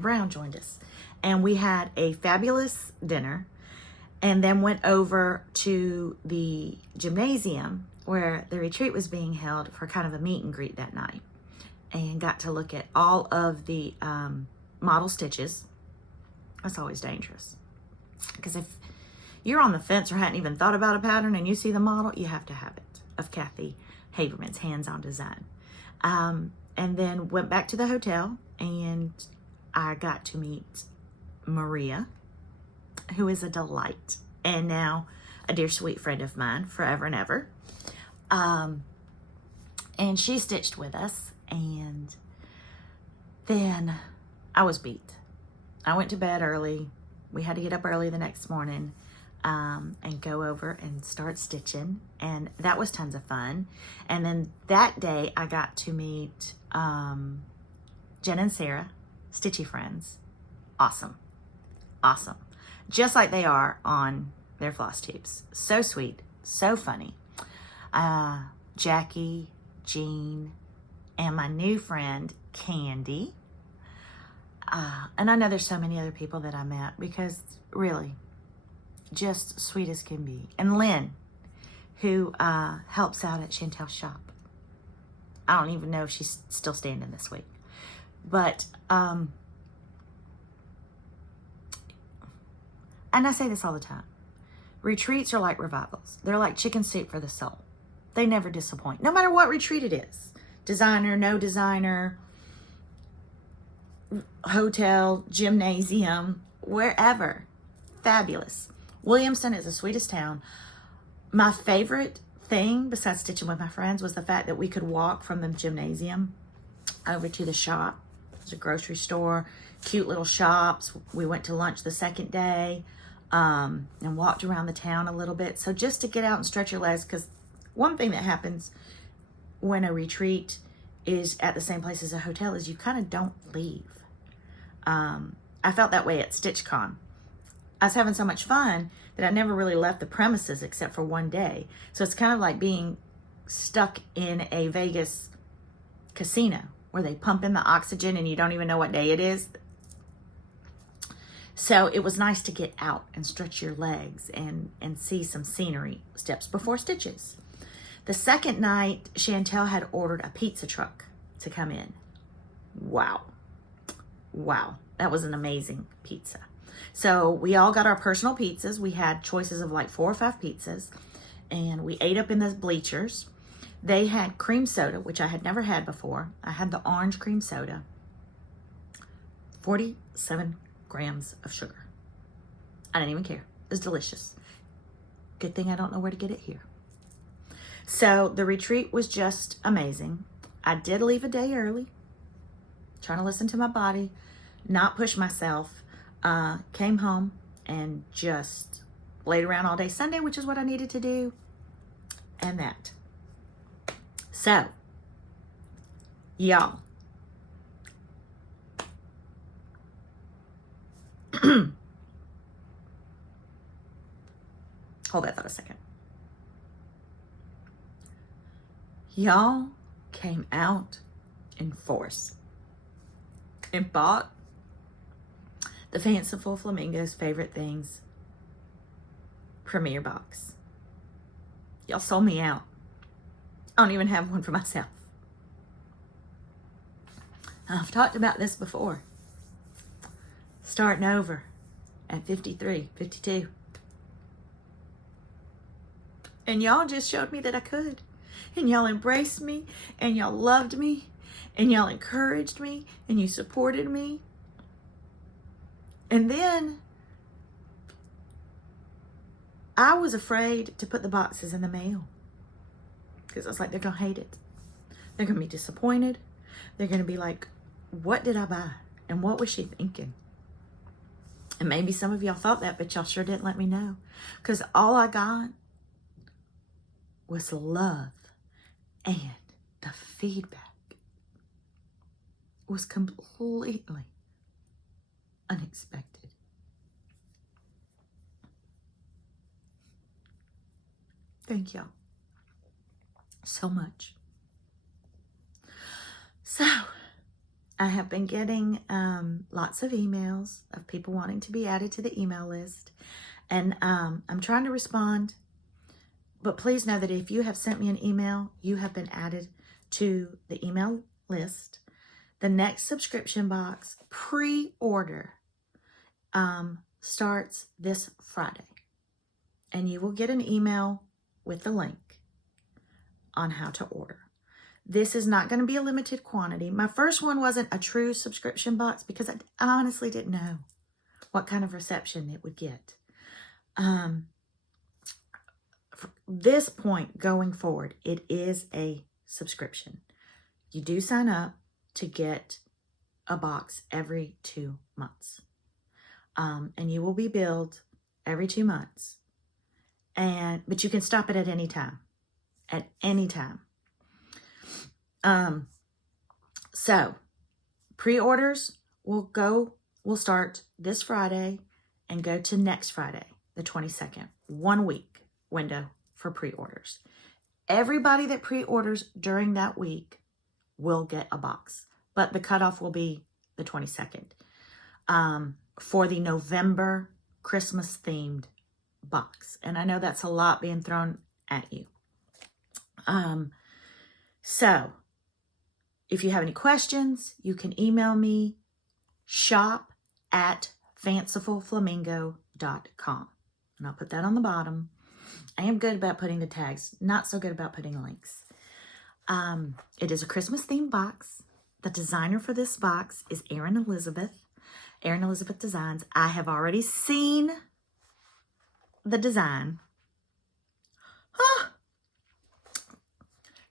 Brown joined us. And we had a fabulous dinner, and then went over to the gymnasium where the retreat was being held for kind of a meet and greet that night, and got to look at all of the model stitches. That's always dangerous, because if you're on the fence or hadn't even thought about a pattern and you see the model, you have to have it, of Kathy Haberman's Hands-On Design. And then went back to the hotel, and I got to meet Maria, who is a delight, and now a dear sweet friend of mine forever and ever. And she stitched with us, and then I was beat. I went to bed early. We had to get up early the next morning and go over and start stitching, and that was tons of fun. And then that day I got to meet Jen and Sarah, Stitchy Friends. Awesome. Awesome. Just like they are on their floss tubes. So sweet, so funny. Jackie, Jean, and my new friend, Candy. And I know there's so many other people that I met, because really, just sweet as can be. And Lynn, who helps out at Chantel's shop. I don't even know if she's still standing this week. But, and I say this all the time. Retreats are like revivals. They're like chicken soup for the soul. They never disappoint, no matter what retreat it is. Designer, no designer, hotel, gymnasium, wherever. Fabulous. Williamston is the sweetest town. My favorite thing, besides stitching with my friends, was the fact that we could walk from the gymnasium over to the shop. There's a grocery store, cute little shops. We went to lunch the second day and walked around the town a little bit. So just to get out and stretch your legs, because one thing that happens when a retreat is at the same place as a hotel is you kind of don't leave. I felt that way at StitchCon. I was having so much fun that I never really left the premises except for one day. So it's kind of like being stuck in a Vegas casino where they pump in the oxygen and you don't even know what day it is. So it was nice to get out and stretch your legs and see some scenery, steps before stitches. The second night, Chantel had ordered a pizza truck to come in. Wow. Wow. That was an amazing pizza. So we all got our personal pizzas. We had choices of like 4 or 5 pizzas, and we ate up in the bleachers. They had cream soda, which I had never had before. I had the orange cream soda. 47 grams of sugar. I didn't even care. It was delicious. Good thing I don't know where to get it here. So the retreat was just amazing. I did leave a day early, trying to listen to my body, not push myself. Came home and just laid around all day Sunday, which is what I needed to do, and that. So, y'all, hold that thought a second. Y'all came out in force and bought the Fanciful Flamingo's Favorite Things premiere box. Y'all sold me out. I don't even have one for myself. I've talked about this before. Starting over at 53, 52. And y'all just showed me that I could. And y'all embraced me, and y'all loved me, and y'all encouraged me, and you supported me. And then I was afraid to put the boxes in the mail, because I was like, they're going to hate it. They're going to be disappointed. They're going to be like, what did I buy? And what was she thinking? And maybe some of y'all thought that, but y'all sure didn't let me know, because all I got was love, and the feedback was completely unexpected. Thank y'all so much. So I have been getting lots of emails of people wanting to be added to the email list, and I'm trying to respond. But please know that if you have sent me an email, you have been added to the email list. The next subscription box pre-order starts this Friday. And you will get an email with the link on how to order. This is not going to be a limited quantity. My first one wasn't a true subscription box because I honestly didn't know what kind of reception it would get. From this point going forward, it is a subscription. You do sign up to get a box every 2 months. And you will be billed every 2 months. But you can stop it at any time. At any time. So pre-orders will start this Friday and go to next Friday, the 22nd. 1 week window for pre-orders. Everybody that pre-orders during that week will get a box, but the cutoff will be the 22nd for the November Christmas themed box. And I know that's a lot being thrown at you. So if you have any questions, you can email me, shop@fancifulflamingo.com. And I'll put that on the bottom. I am good about putting the tags, not so good about putting links. It is a Christmas themed box. The designer for this box is Erin Elizabeth Designs. I have already seen the design.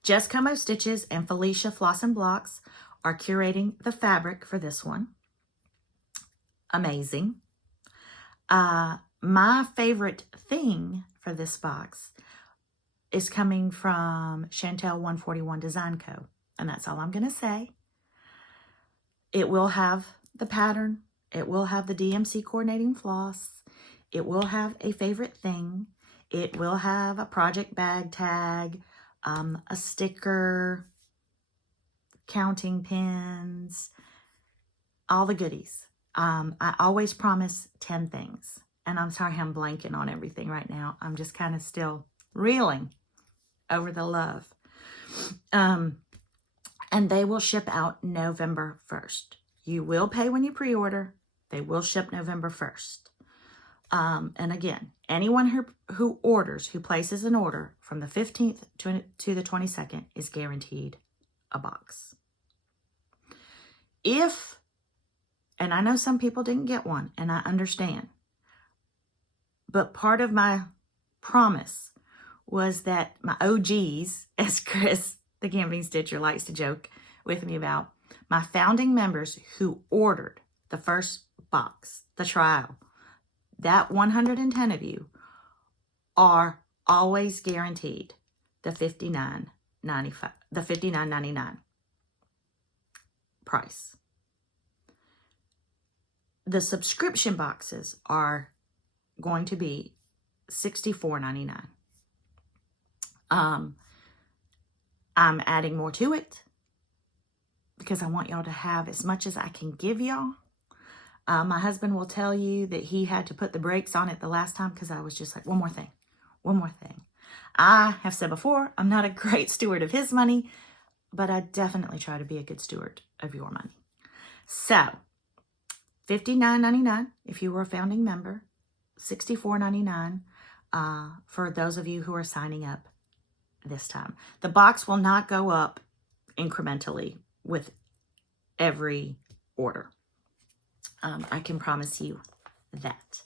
Jess Como Stitches and Felicia Floss and Blocks are curating the fabric for this one. Amazing. My favorite thing for this box is coming from Chantel 141 Design Co. And that's all I'm going to say. It will have the pattern. It will have the DMC coordinating floss. It will have a favorite thing. It will have a project bag tag, a sticker, counting pins, all the goodies. I always promise 10 things. And I'm sorry I'm blanking on everything right now. I'm just kind of still reeling over the love. And they will ship out November 1st. You will pay when you pre-order. They will ship November 1st. And again, anyone who places an order from the 15th to the 22nd is guaranteed a box. And I know some people didn't get one, and I understand. But part of my promise was that my OGs, as Chris, the Camping Stitcher, likes to joke with me about, my founding members who ordered the first box, the trial, that 110 of you are always guaranteed the $59.99 price. The subscription boxes are going to be $64.99. I'm adding more to it because I want y'all to have as much as I can give y'all. My husband will tell you that he had to put the brakes on it the last time because I was just like, one more thing. I have said before, I'm not a great steward of his money, but I definitely try to be a good steward of your money. So, $59.99 if you were a founding member, $64.99 for those of you who are signing up this time. The box will not go up incrementally with every order. I can promise you that.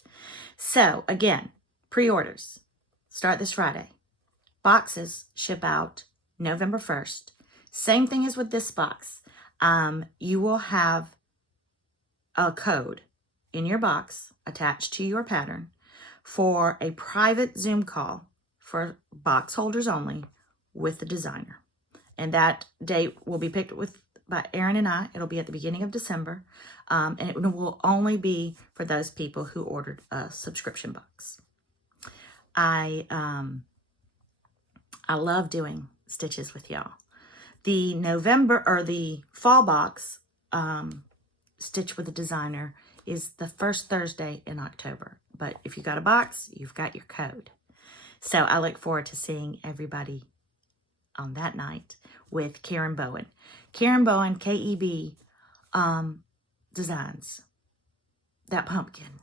So again, pre-orders start this Friday. Boxes ship out November 1st. Same thing as with this box. You will have a code in your box attached to your pattern for a private Zoom call for box holders only with the designer. And that date will be picked by Erin and I. It'll be at the beginning of December. And it will only be for those people who ordered a subscription box. I love doing stitches with y'all. The fall box, Stitch with a Designer, is the first Thursday in October. But if you got a box, you've got your code. So I look forward to seeing everybody on that night with Karen Bowen. Karen Bowen, KEB, designs that pumpkin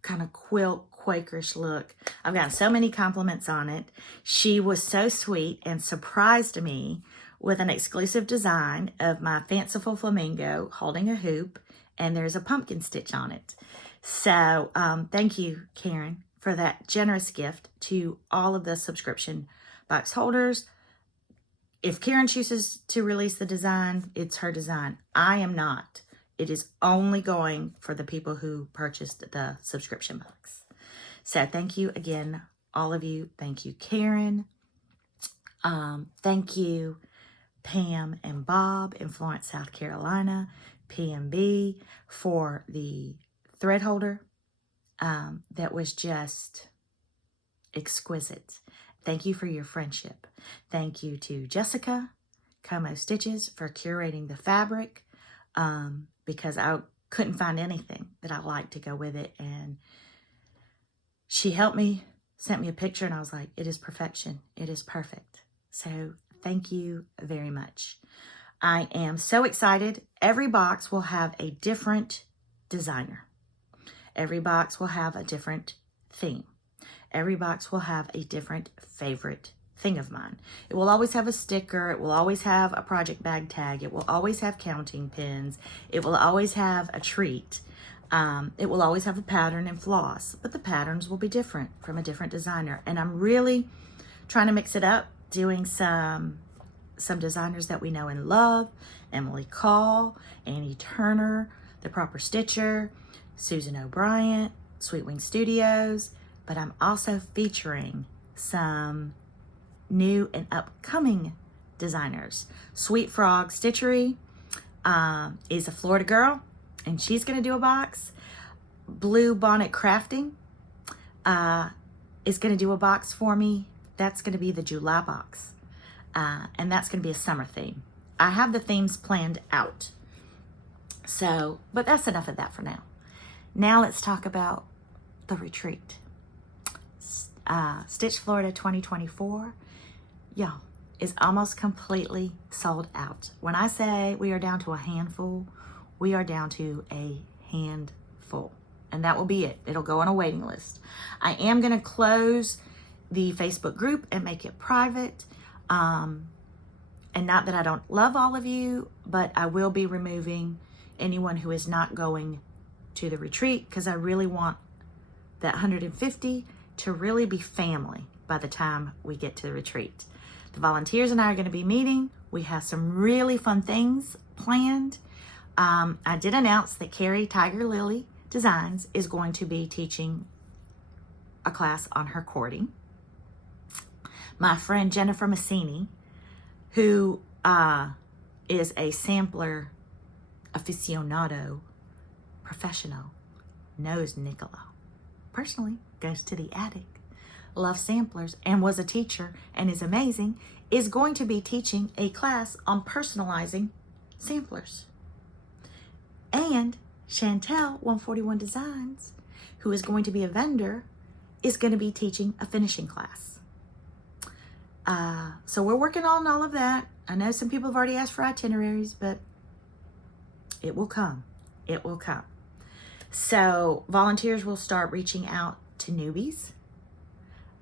kind of quilt Quakerish look. I've gotten so many compliments on it. She was so sweet and surprised me with an exclusive design of my Fanciful Flamingo holding a hoop, and there's a pumpkin stitch on it. So thank you, Karen, for that generous gift to all of the subscription box holders. If Karen chooses to release the design, it's her design. I am not. It is only going for the people who purchased the subscription box. So thank you again, all of you. Thank you, Karen. Thank you, Pam and Bob in Florence, South Carolina, PMB, for the thread holder. That was just exquisite. Thank you for your friendship. Thank you to Jessica, Como Stitches, for curating the fabric, because I couldn't find anything that I liked to go with it. And she helped me, sent me a picture, and I was like, it is perfection. It is perfect. So thank you very much. I am so excited. Every box will have a different designer. Every box will have a different theme. Every box will have a different favorite thing of mine. It will always have a sticker. It will always have a project bag tag. It will always have counting pins. It will always have a treat. It will always have a pattern and floss, but the patterns will be different from a different designer. And I'm really trying to mix it up, doing some designers that we know and love: Emily Call, Annie Turner, The Proper Stitcher, Susan O'Brien, Sweet Wing Studios. But I'm also featuring some new and upcoming designers. Sweet Frog Stitchery is a Florida girl, and she's going to do a box. Blue Bonnet Crafting is going to do a box for me. That's going to be the July box, and that's going to be a summer theme. I have the themes planned out. So, but that's enough of that for now. Now let's talk about the retreat. Stitch Florida 2024, y'all, is almost completely sold out. When I say we are down to a handful, we are down to a handful, and that will be it. It'll go on a waiting list. I am going to close the Facebook group and make it private. And not that I don't love all of you, but I will be removing anyone who is not going to the retreat, because I really want that 150 to really be family by the time we get to the retreat. The volunteers and I are going to be meeting. We have some really fun things planned. I did announce that Carrie Tiger Lily Designs is going to be teaching a class on her cording. My friend Jennifer Massini, who is a sampler aficionado professional, knows Nicola personally, goes to the attic, loves samplers, and was a teacher and is amazing, is going to be teaching a class on personalizing samplers. And Chantel 141 Designs, who is going to be a vendor, is going to be teaching a finishing class. So we're working on all of that. I know some people have already asked for itineraries, but it will come. It will come. So volunteers will start reaching out to newbies.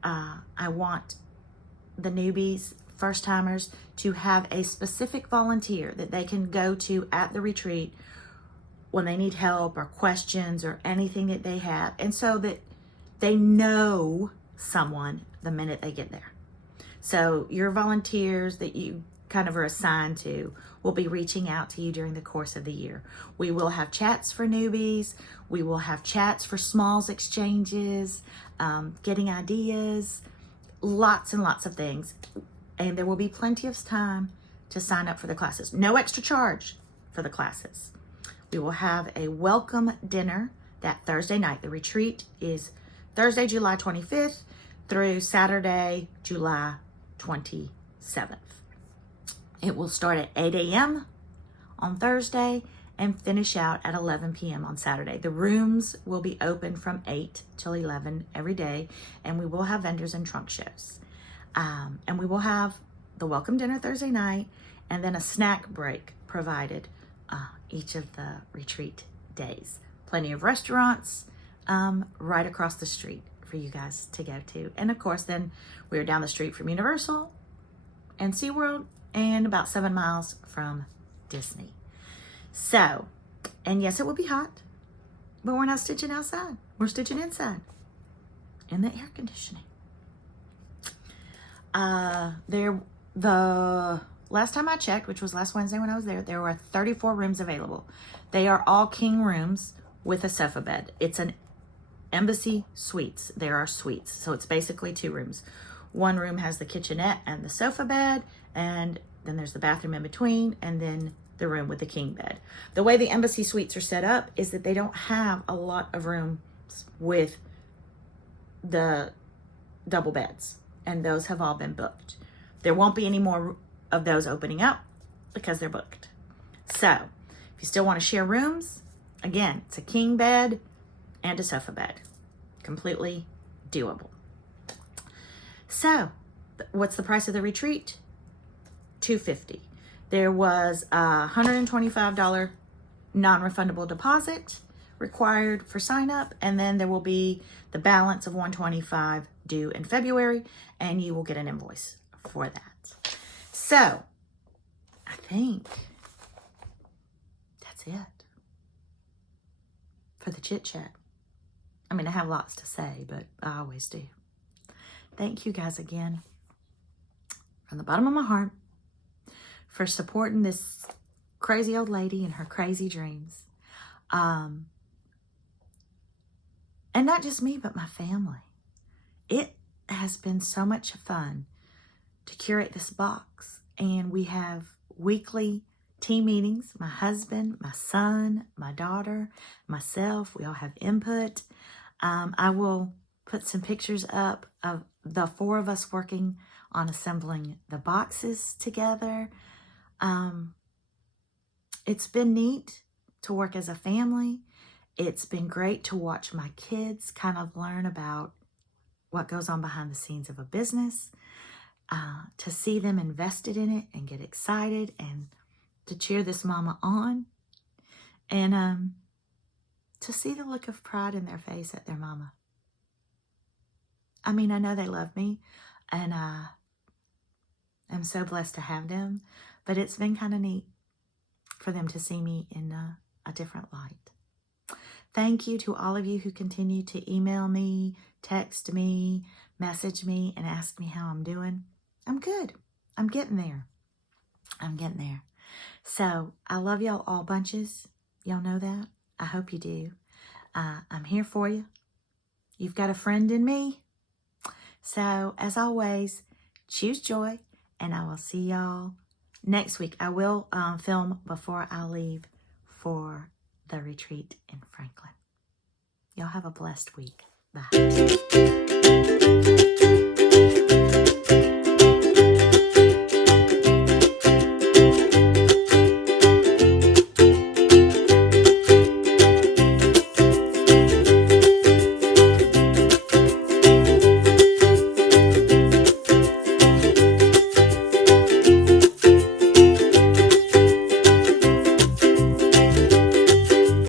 I want the newbies, first timers, to have a specific volunteer that they can go to at the retreat when they need help or questions or anything that they have, and so that they know someone the minute they get there. So your volunteers that you kind of are assigned to will be reaching out to you during the course of the year. We will have chats for newbies. We will have chats for smalls exchanges, getting ideas, lots and lots of things. And there will be plenty of time to sign up for the classes. No extra charge for the classes. We will have a welcome dinner that Thursday night. The retreat is Thursday, July 25th through Saturday, July 27th. It will start at 8 a.m. on Thursday and finish out at 11 p.m. on Saturday. The rooms will be open from 8 till 11 every day, and we will have vendors and trunk shows. And we will have the welcome dinner Thursday night, and then a snack break provided each of the retreat days. Plenty of restaurants, right across the street for you guys to go to. And of course, then we're down the street from Universal and SeaWorld and about 7 miles from Disney. So, and yes, it will be hot, but we're not stitching outside. We're stitching inside in the air conditioning. The last time I checked, which was last Wednesday when I was there were 34 rooms available. They are all king rooms with a sofa bed. It's an Embassy Suites. There are suites, so it's basically 2 rooms. One room has the kitchenette and the sofa bed, and then there's the bathroom in between, and then the room with the king bed. The way the Embassy Suites are set up is that they don't have a lot of rooms with the double beds, and those have all been booked. There won't be any more of those opening up because they're booked. So if you still want to share rooms, again, it's a king bed and a sofa bed. Completely doable. So what's the price of the retreat? $250. There was a $125 non-refundable deposit required for sign up, and then there will be the balance of $125 due in February, and you will get an invoice for that. So I think that's it for the chit chat. I mean, I have lots to say, but I always do. Thank you guys again from the bottom of my heart for supporting this crazy old lady and her crazy dreams. And not just me, but my family. It has been so much fun to curate this box. And we have weekly team meetings. My husband, my son, my daughter, myself, we all have input. I will put some pictures up of the 4 of us working on assembling the boxes together. It's been neat to work as a family. It's been great to watch my kids kind of learn about what goes on behind the scenes of a business, to see them invested in it and get excited and to cheer this mama on, and to see the look of pride in their face at their mama. I mean, I know they love me, and I'm so blessed to have them, but it's been kind of neat for them to see me in a different light. Thank you to all of you who continue to email me, text me, message me, and ask me how I'm doing. I'm good. I'm getting there. I'm getting there. So I love y'all all bunches. Y'all know that. I hope you do. I'm here for you. You've got a friend in me. So as always, choose joy, and I will see y'all next week. I will film before I leave for the retreat in Franklin. Y'all have a blessed week. Bye.